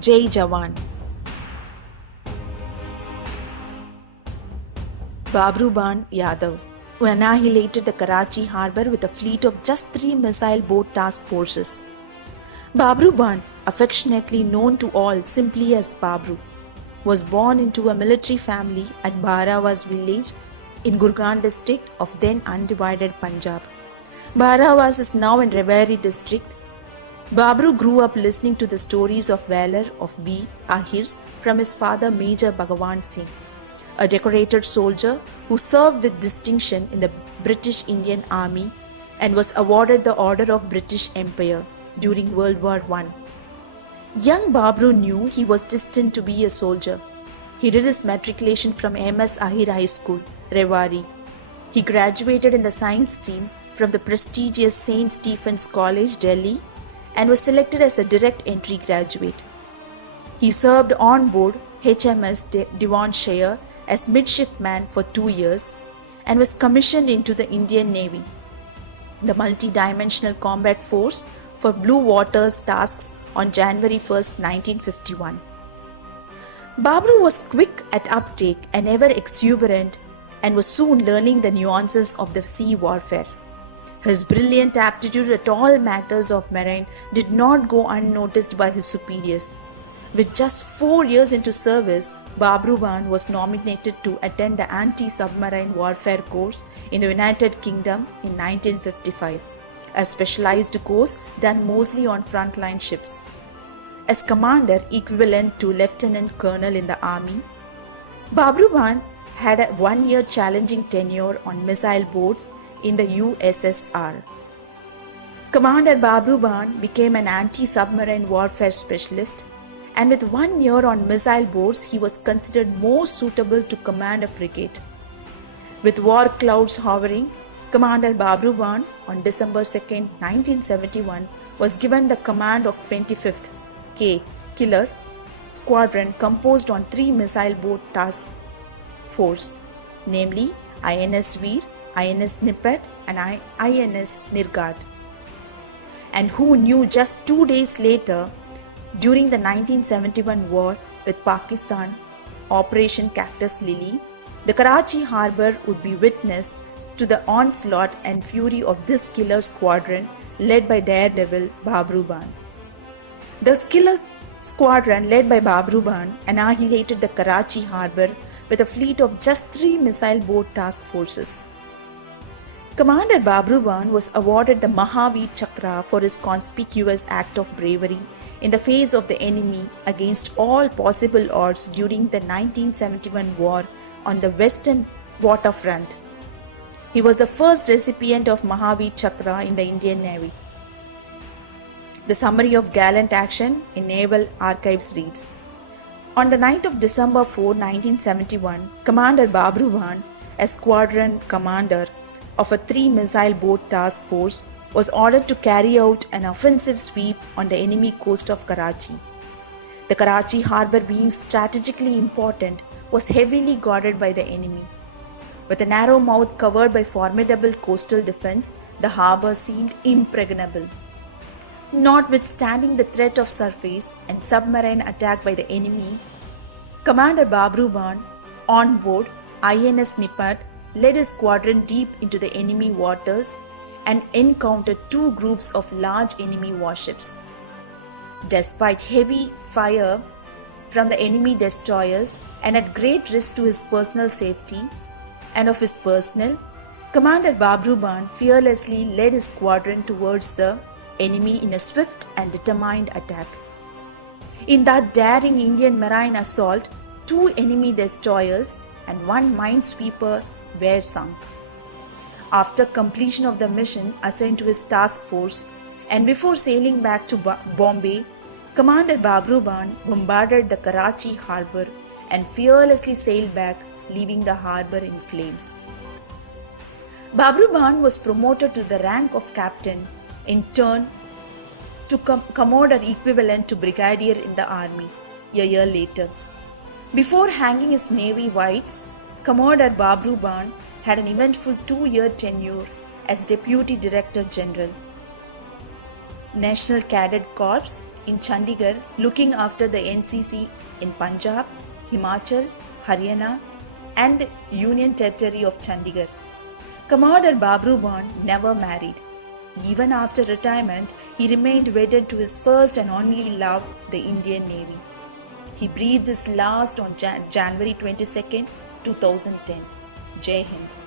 Jai Jawan. Babru Ban Yadav, who annihilated the Karachi harbour with a fleet of just 3 missile boat task forces. Babru Ban, affectionately known to all simply as Babru, was born into a military family at Bharawaz village in Gurgaon district of then undivided Punjab. Bharawaz is now in Rewari district. Babru grew up listening to the stories of valor of Veer Ahirs from his father Major Bhagawan Singh, a decorated soldier who served with distinction in the British Indian Army and was awarded the Order of British Empire during World War I. Young Babru knew he was destined to be a soldier. He did his matriculation from M.S. Ahir High School, Rewari. He graduated in the science stream from the prestigious St. Stephen's College, Delhi, and was selected as a direct entry graduate. He served on board HMS Devonshire as midshipman for 2 years and was commissioned into the Indian Navy, the multi-dimensional combat force for Blue Waters tasks on January 1, 1951. Babru was quick at uptake and ever exuberant and was soon learning the nuances of the sea warfare. His brilliant aptitude at all matters of marine did not go unnoticed by his superiors. With just 4 years into service, Babru Ban was nominated to attend the anti-submarine warfare course in the United Kingdom in 1955, a specialized course done mostly on frontline ships. As commander equivalent to lieutenant colonel in the army, Babru Ban had a 1-year challenging tenure on missile boats in the USSR. Commander Babru Ban became an anti-submarine warfare specialist, and with 1 year on missile boats, he was considered more suitable to command a frigate. With war clouds hovering, Commander Babru Ban on December 2, 1971 was given the command of 25th K Killer Squadron composed on 3 missile boat task force, namely INS Veer, INS Nippet and INS Nirghat, and who knew just 2 days later, during the 1971 war with Pakistan, Operation Cactus Lily, the Karachi harbour would be witness to the onslaught and fury of this killer squadron led by daredevil Babru Ban. The killer squadron led by Babru Ban annihilated the Karachi harbour with a fleet of just 3 missile boat task forces. Commander Babru Ban was awarded the Mahavir Chakra for his conspicuous act of bravery in the face of the enemy against all possible odds during the 1971 war on the western waterfront. He was the first recipient of Mahavir Chakra in the Indian Navy. The summary of gallant action in Naval Archives reads: on the night of December 4, 1971, Commander Babru Ban, as squadron commander of a 3 missile boat task force, was ordered to carry out an offensive sweep on the enemy coast of Karachi. The Karachi harbour, being strategically important, was heavily guarded by the enemy. With a narrow mouth covered by formidable coastal defence, the harbour seemed impregnable. Notwithstanding the threat of surface and submarine attack by the enemy, Commander Babru Ban, on board INS Nippet, led his squadron deep into the enemy waters and encountered 2 groups of large enemy warships. Despite heavy fire from the enemy destroyers and at great risk to his personal safety and of his personnel, Commander Babru Ban fearlessly led his squadron towards the enemy in a swift and determined attack. In that daring Indian marine assault, 2 enemy destroyers and 1 minesweeper were sunk. After completion of the mission assigned to his task force and before sailing back to Bombay, Commander Babru Ban bombarded the Karachi harbour and fearlessly sailed back, leaving the harbour in flames. Babru Ban was promoted to the rank of captain, in turn to commodore equivalent to brigadier in the army a year later. Before hanging his navy whites, Commodore Babru Ban had an eventful 2-year tenure as Deputy Director General, National Cadet Corps, in Chandigarh looking after the NCC in Punjab, Himachal, Haryana, and Union Territory of Chandigarh. Commodore Babru Bhan never married. Even after retirement, he remained wedded to his first and only love, the Indian Navy. He breathed his last on January 22nd, 2010. Jai Hind.